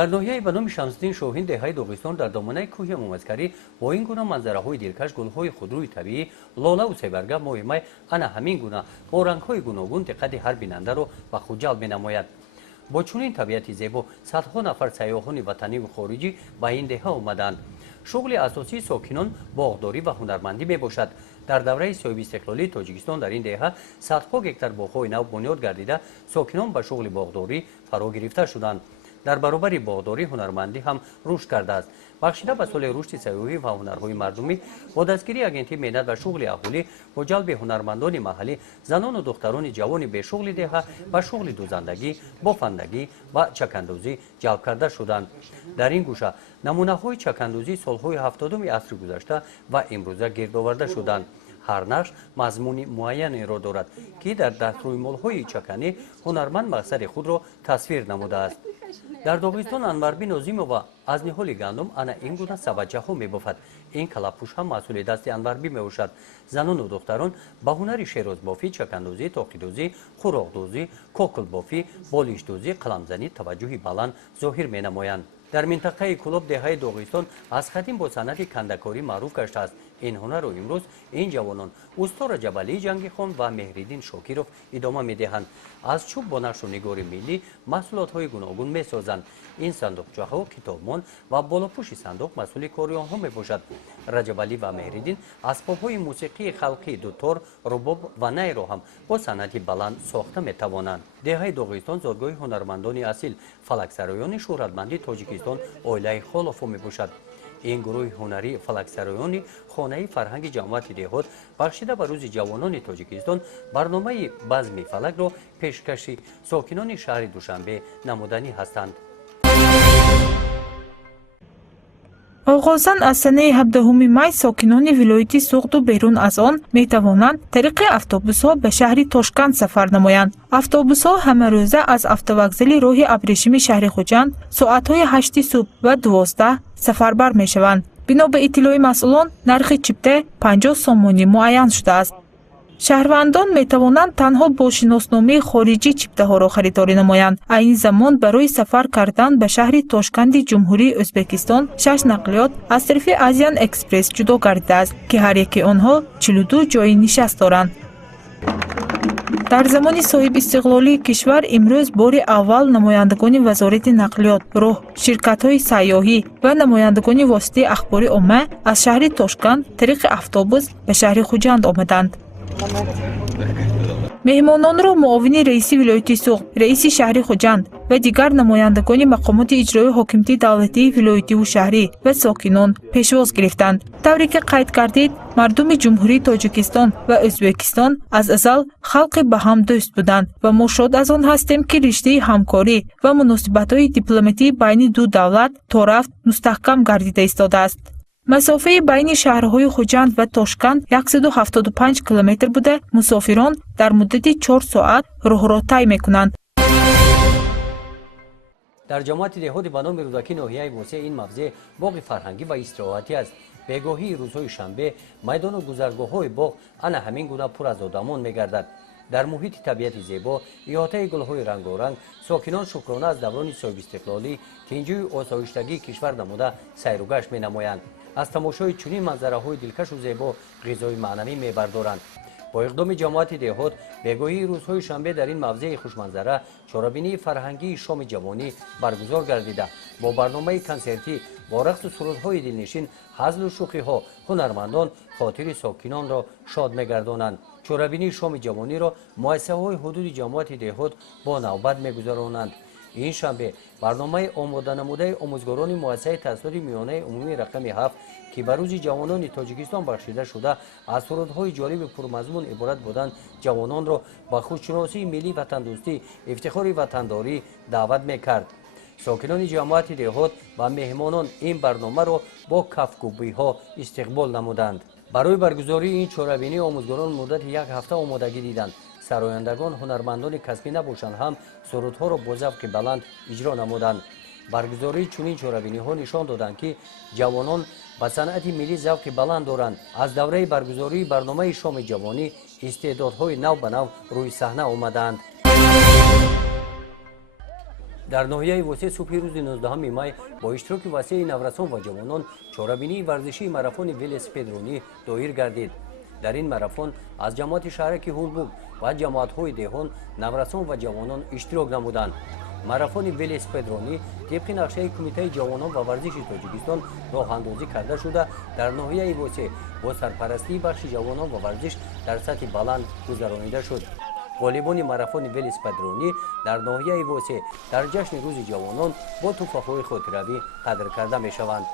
در ناحیه به نام شمس‌الدین شاهین دهه داغستان در دامنه کوه مومزکری با این گونه منظره‌های دلکش، گل‌های خودروی طبیعی، لاله و سیبرگه ماه مای انا همین گونه با رنگ‌های گوناگون دقت هر بیننده را به خود جلب می‌نماید. با چنین طبیعت زیبا صدها نفر سیاحان وطنی و خارجی به این دهه آمدند. شغل اساسی ساکنان باغداری و هنرمندی میباشد. در دوره صاحب استقلالی تاجیکستان در این دهه صدها گکتار باغ‌های نو بنیاد گردیده ساکنان به شغل باغداری فرا گرفته شدند. در برابر باغداری هنرمندی هم رشد کرده است. بخشیده به سال رشد سیاحی و هنرهای مردمی با دستگیری اگنتی مهنت و شغل اهالی با جلب هنرمندان محلی زنان و دختران جوان به شغل دهه و شغل دوزندگی، بافندگی و چکندوزی جلب کرده شدند. در این گوشه نمونه های چکندوزی سالهای 70 عصر گذشته و امروزه گرد آورده شدند. هر نقش مضمون معینی را دارد که در دسترویمال‌های چکنی هنرمند مقصد خود را تصویر نموده است. در داغستان انوربین عظیم و از نهال گندم انا این گونه سبجه ها می‌بافد. این کلاپوش هم مسئول دست انوربی میباشد. زنان و دختران با هنر شیراز بافی، چکندوزی، تاقی‌دوزی، خوراک‌دوزی، کوکل بافی، بالش دوزی، قلمزنی توجهی بلند ظاهر می‌نمایند. در منطقه کلوب دهه داغستان از قدیم با صنعت کندکاری معروف گشته است. این هنر رو امروز این جوانان استاد جبلی جنگی خان و مهریدین شاکیروف ادامه میدهند. از چوب با نقش و نگار ملی محصولات های گوناگون میسازند. این صندوقچه ها، کتابمان و بالاپوش صندوق مسئول کاری آنها میباشد. رجبلی و مهریدین اسباب های موسیقی خلقی دوتار، رباب و نی را هم با صنعت بلند ساخته میتوانند. دهه داغستان زادگاه هنرمندان اصیل فلکسرایان شهرتمند تاجیکستان عائله خالافو میباشد. این گروه هنری فلکسرایانی خانه فرهنگ جماعت دهات بخشیده به روز جوانان تاجیکستان برنامه بزم فلک را پیشکشی ساکنان شهر دوشنبه نمودنی هستند. оғозан аз санаи 17 май сокинони вилояти суғду берун аз он метавонанд тариқи автобусҳо ба шаҳри Тошканд сафар намоянд. автобусҳо ҳамарӯза аз автовокзали роҳи абрешими шаҳри Хуҷанд соатҳои 8 субҳ ва 12 сафарбар мешаванд. бино ба иттилои масъулон нархи чипта 50 сомонӣ муайян шудааст. шаҳрвандон метавонанд танҳо бо шиносномаи хориҷӣ чиптаҳоро харидорӣ намоянд. айни замон барои сафар кардан ба шаҳри Тошканди ҷумҳурии Ӯзбекистон 6 нақлиёт аз тарафи Азиян Экспресс ҷудо гардидааст, ки ҳар яки онҳо 42 ҷои нишаст доранд. дар замони соҳибистиқлолии кишвар имрӯз бори аввал намояндагони вазорати нақлиёт, роҳ, ширкатҳои сайёҳӣ ва намояндагони воситаи ахбори омма аз шаҳри Тошканд тариқи автобус ба шаҳри Хуҷанд омаданд. меҳмононро муовини раиси вилояти суғд, раиси шаҳри Хуҷанд ва дигар намояндагони мақомоти иҷроии ҳокимияти давлатии вилоятиву шаҳрӣ ва сокинон пешвоз гирифтанд. тавре ки қайд гардид, мардуми ҷумҳурии Тоҷикистон ва Ӯзбекистон аз азал халқи ба ҳам дӯст буданд ва мо шод аз он ҳастем, ки риштаи ҳамкорӣ ва муносибатҳои дипломатии байни ду давлат то рафт мустаҳкам гардида истодааст. масофаи байни шаҳрҳои Хуҷанд ва Тошканд 175 километр буда мусофирон дар муддати 4 соат роҳро тай мекунанд. در جماعت دهات به نام رودکی ناحیه واسع این موضع باغ فرهنگی و استراحتی است. بگاهی روزهای شنبه میدان و گذرگاه‌های باغ انا همین گونه پر از آدمان می‌گردد. در محیط طبیعت زیبا، احاطه گل‌های رنگارنگ، ساکنان شکرانه از دوران صاحب استقلالی که اینجای آسایشتگی کشور نموده سیر و گشت می‌نمایند. از تماشای چنین منظره‌های دلکش و زیبا غذای معنوی می‌بردارند. با اقدام جماعت دهات بگاهی روزهای شنبه در این موضع خوشمنظره چاره‌بینی فرهنگی شام جوانی برگزار گردیده. با برنامه کنسرتی با رقص و سرودهای دلنشین، هزل و شوخی‌ها هنرمندان خاطر ساکنان را شاد می‌گردانند. چاره‌بینی شام جوانی را مؤسسه‌های حدود جماعت دهات با نوبت می‌گذرانند. این شنبه برنامه آماده نموده آموزگاران مؤسسه تحصیلات میانه عمومی رقم 7 که بر روز جوانان تاجیکستان بخشیده شده از سرودهای جالب پرمضمون عبارت بودند جوانان را به خودشناسی ملی وطندوستی افتخار وطنداری دعوت میکرد. ساکنان جماعت دهات و مهمانان این برنامه را با کفگویی ها استقبال نمودند. برای برگزاری این چاره‌بینی آموزگاران مدت یک هفته آمادگی دیدند. سرایندگان هنرمندان کسبی نباشند هم سرودها را با ذوق بلند اجرا نمودند. برگزاری چنین چاره‌بینی‌ها نشان دادند که جوانان به صنعت ملی ذوق بلند دارند. از دوره برگزاری برنامه شام جوانی استعدادهای نو به نو روی صحنه آمدند. дар ноҳияи восеъ субҳи рӯзи 19 май бо иштироки васеъи наврасон ва ҷавонон чорабинии варзишии марафони велосипедронӣ доир гардид. дар ин марафон аз ҷамоати шаҳраки ҳурбуг ва ҷамоатҳои деҳон наврасон ва ҷавонон иштирок намуданд. марафони велосипедронӣ тибқи нақшаи кумитаи ҷавонон ва варзиши тоҷикистон роҳандозӣ карда шуда дар ноҳияи восеъ бо сарпарастии бахши ҷавонон ва варзиш дар сатҳи баланд гузаронида шуд. غالبان марафони велосипедронӣ дар ноҳияи восеъ дар ҷашни рӯзи ҷавонон бо тӯҳфаҳои хотиравӣ қадр карда мешаванд.